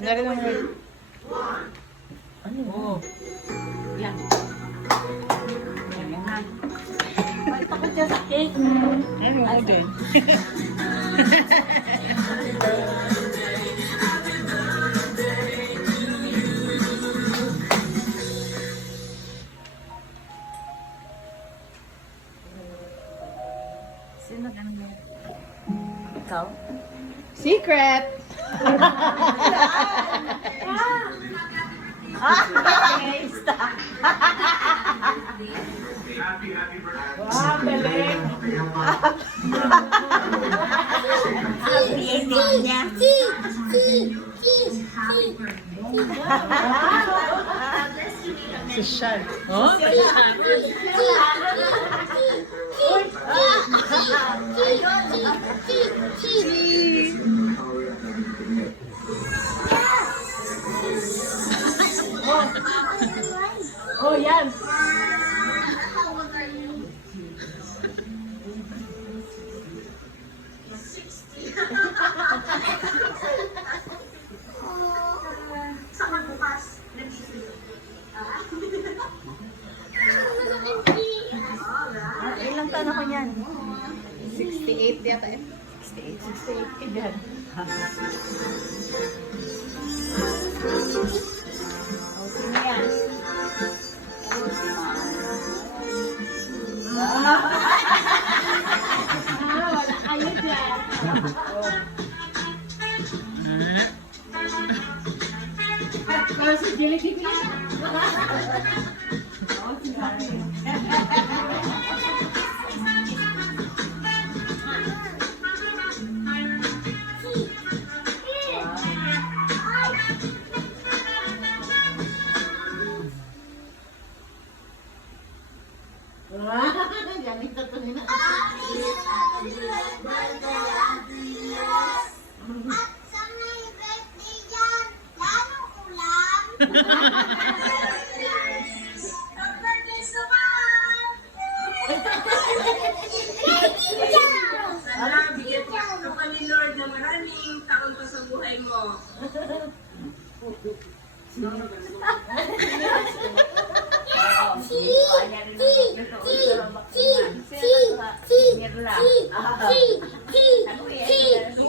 Meron naman. Ano? Oo. Yan. Yan na. Ay, takot siya sa cake. Ano mo din? Sino ganun mo? Ikaw? Secret! Wow, galing! Creative niya. Social. Oh? Oh, yan! Ilang taon ako niyan? 68 yata eh. 68 ka dyan. O, sino yan? Wala kayo dyan. Pero si Jelly Jelly. Oh, si Jelly. Jangan tatunin na. Sana bigyan ka pa ni Lord na maraming taon pa sa buhay mo.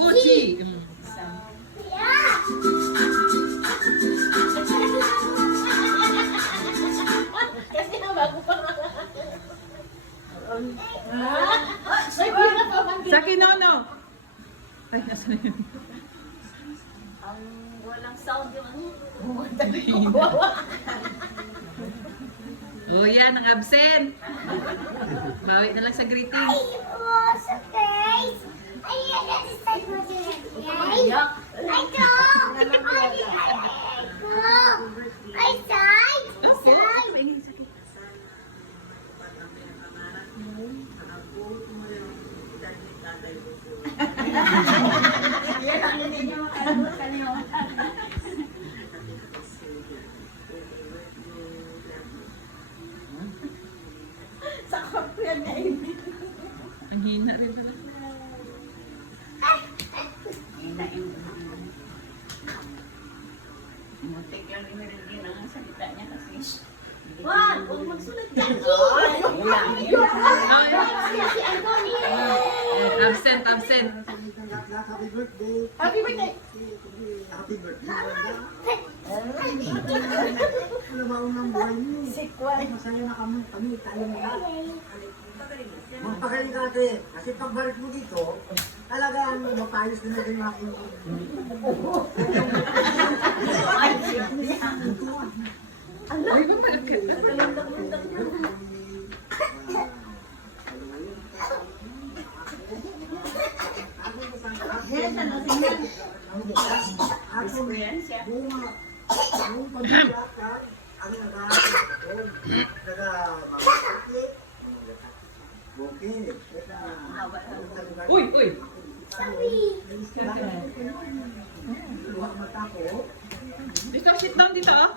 Uchi. Kasi na bago pa Sa kinono. Ay, nasa na yun? ang walang sound yung ano. Oh, yan, ang absent. Bawi na lang sa greeting. Okay. Sakot ko yan eh. Ang hina rin pala. Muntik lang ni Merilyn ang salita niya kasi. Juan, huwag magsulat dyan. Absent, absent. Happy birthday. Happy birthday. Happy birthday. Wala maunang buhay niyo. Masaya na kami, tayo na. Magpagaling ka ate. Kasi pagbalik mo dito, talagang mapayos na natin yung aking Ay, ba malaki? Experience ya. yung pagkakak, ang naga-mapakit, bukid, Uy, uy. luwag mata ko, Ikaw, sit down dito, ah.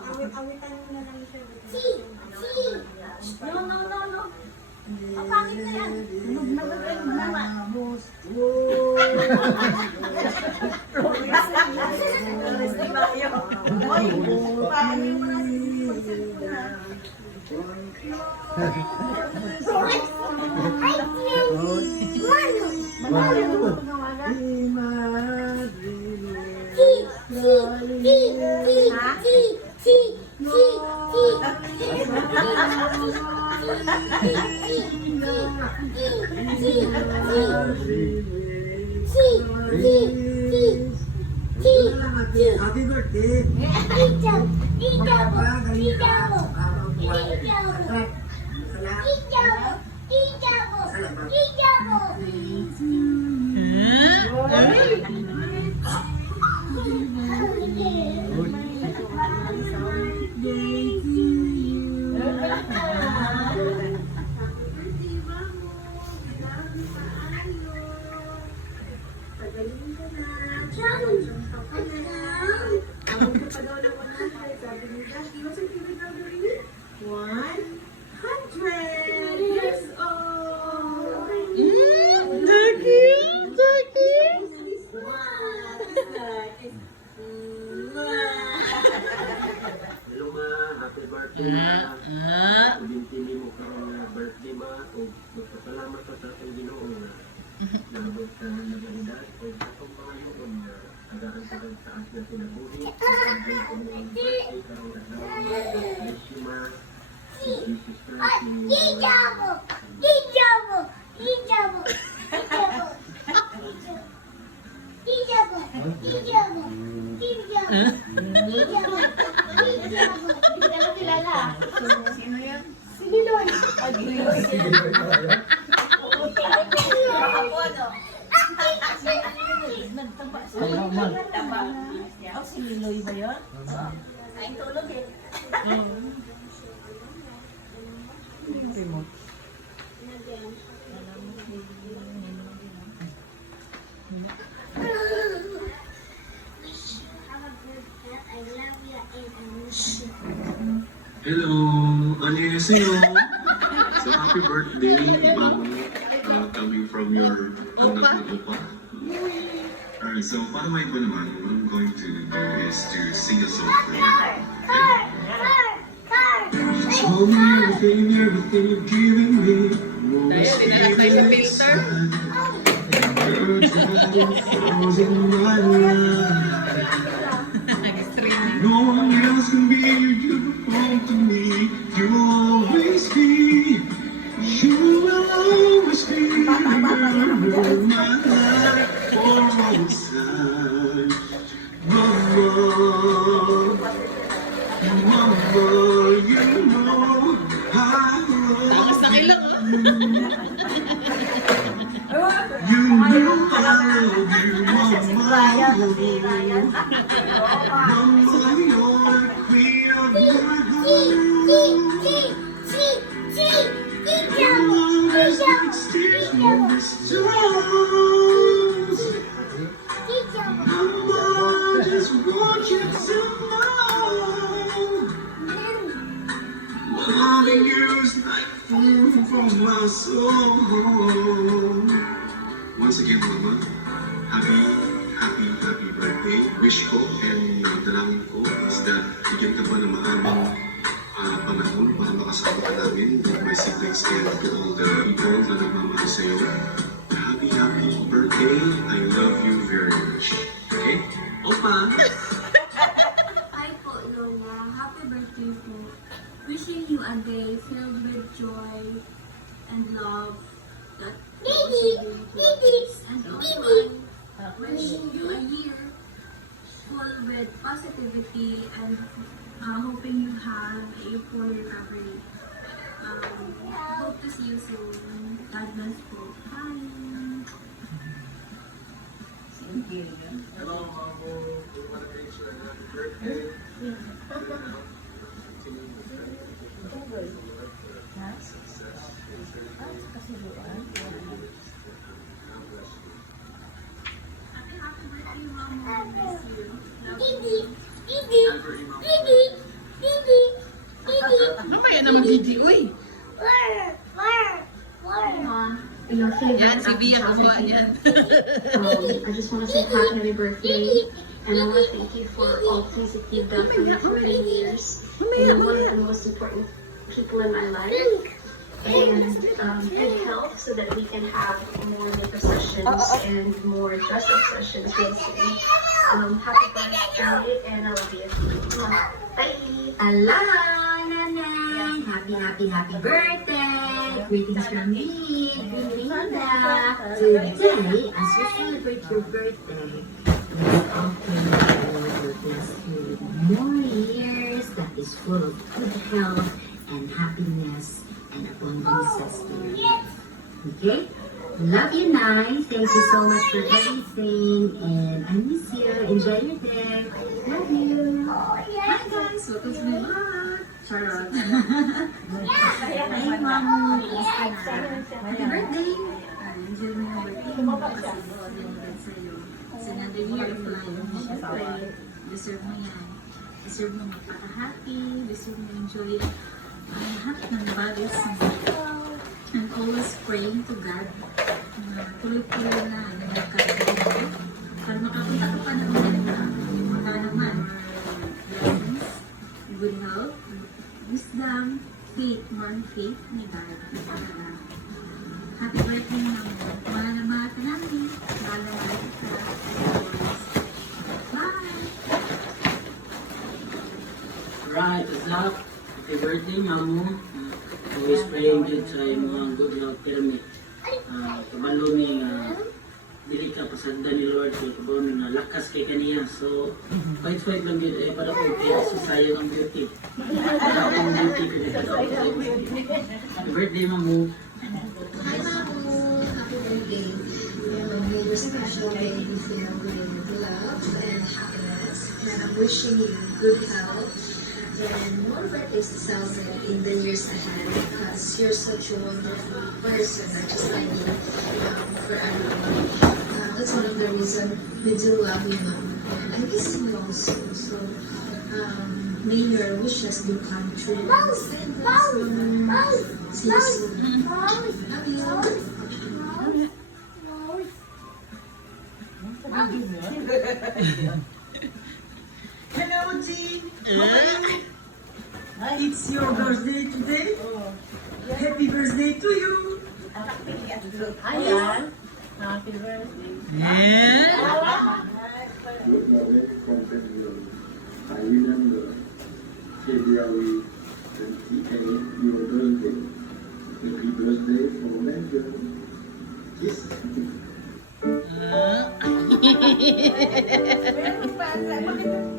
No. Pangit na yan. Nagagay mo naman. Woo! Flores de Mayo. Ay, paano yung mga cellphone ha? Manalo yung pangawalan. Happy birthday! Hello ma, happy birthday ma. Bintini mo karon nga birthday ma. O magpasalamat pa sa atong Ginoo nga nabot ka nag-edad o atong mga luon nga agaan ka kang taas na sinabuhi. Birthday ko mo ang birthday karon nga bless you ma. Jesus Christ. Sino yan? Si Liloy ba yun? Ay, tulog eh. Hello, annyeonghaseyo. So happy birthday, coming from your anak na opa. Alright, so para may iba naman, what I'm going to do is to sing a song for you. Show me everything, everything you're giving me. Tayo, dinalak tayo sa filter. You're driving force in my life. Nag-streaming. No one else can be beautiful to me. You will always be. You will always be. You're my life for all time. Mama, Mama, you know I love Takas ng ilong, oh. you. Know I love you, Mama. Mama, you're the queen of my heart. Always like stars in the stars. Mama, I just want you to know. Loving you is like food for my soul. Once again, Mama, happy birthday. Wish ko and dalangin ko is that bigyan ka pa ng maraming panahon para makasama ka namin with my siblings and to all the people na nagmamahal sa'yo. Happy birthday. I love you very much. Okay? Opa! Hi po, Lola. Happy birthday po. Wishing you a day filled with joy and love that possibilities. And also, I'm wishing you a year full with positivity and hoping you have a full recovery. Hope to see you soon. God bless po. Bye! Hello, Mamo. We want to wish you a happy birthday. Happy birthday, Mama. Miss you. Love you. Ano ba yan naman video, uy? Yan, si Bia kakuha niyan. I just want to say happy birthday. And I want to thank you for all things that you've done for me for many years. You're one of the most important people in my life. And good health so that we can have more makeup sessions and more dress-up sessions really soon. Happy birthday and I love you. Bye! Hello, Nanay! Happy birthday! Greetings from me, Linda. Today, as we celebrate your birthday, we offer you bless you with more years that is full of good health and happiness and abundances to your life. Okay? Love you, Nai. Thank you so much for everything. And I miss you. Enjoy your day. Love you. Hi guys! Welcome to my vlog! Charot! Hey, Mom. Happy birthday. Enjoy mo yung birthday mo kasi din sa'yo. It's another year of life. Siyempre, deserve mo yan. Deserve mo magpaka-happy. Deserve mo enjoy lahat ng bagay mo. And always praying to God na tuloy-tuloy na nagkakaroon para makapunta ka pa ng Amerika. Maka naman, blessings, good health, wisdom, faith, more faith ni God. Happy birthday naman. Mahal na mahal ka namin. Mahal na mahal ka. Bye! Right, what's up? Happy birthday, Mamu. Always praying good sa mga good health pyramid. Kabalo ni dili ka pasagda ni Lord so kabalo na lakas kay kaniya. So fight lang yun para ko kaya sayang ang beauty. Para ang beauty ko dito. Happy birthday, Mamu. Hi, Mamu. Happy birthday. May your special day filled with love and happiness. And I'm wishing you good health and more birthdays to celebrate in the years ahead because you're such a wonderful person, not just like me, for everyone. That's one of the reasons we do love you, Mom. And I miss you also. So may your wishes do come true. See you soon. Love you. Hello, G. It's your birthday today. Happy birthday to you. Ayan. Happy birthday. Good morning, content yun. I remember February 28, your birthday. Happy birthday for Megan. Kiss.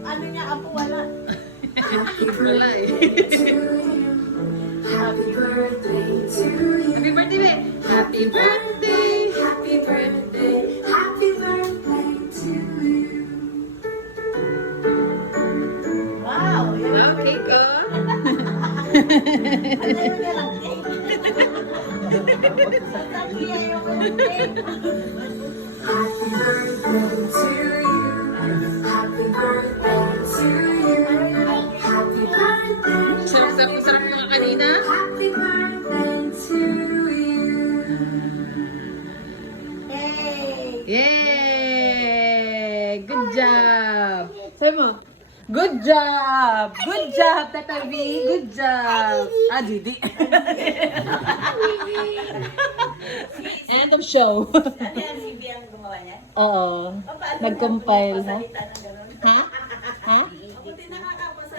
Ano niya, apo wala. Happy Wala eh. birthday to you. Happy birthday to you. Happy birthday, be! Happy birthday! Happy birthday. Happy birthday to you. Wow. Wow, cake ko! Ano yun na lang, cake? Sabi niya yung cake. Happy birthday to you. Happy birthday to you. Happy birthday. Sarap mga kanina. Happy birthday to you. Hey. Yay! Good job! Sabi mo, good job! Good job, Tata V! Good job! Ah, Didi. End of show. Ano yan, si Biang gumawa niya? Oo. Paano Nag-compile, ha? salita ng ganun? Ha? Ha? Buti nakakapasa.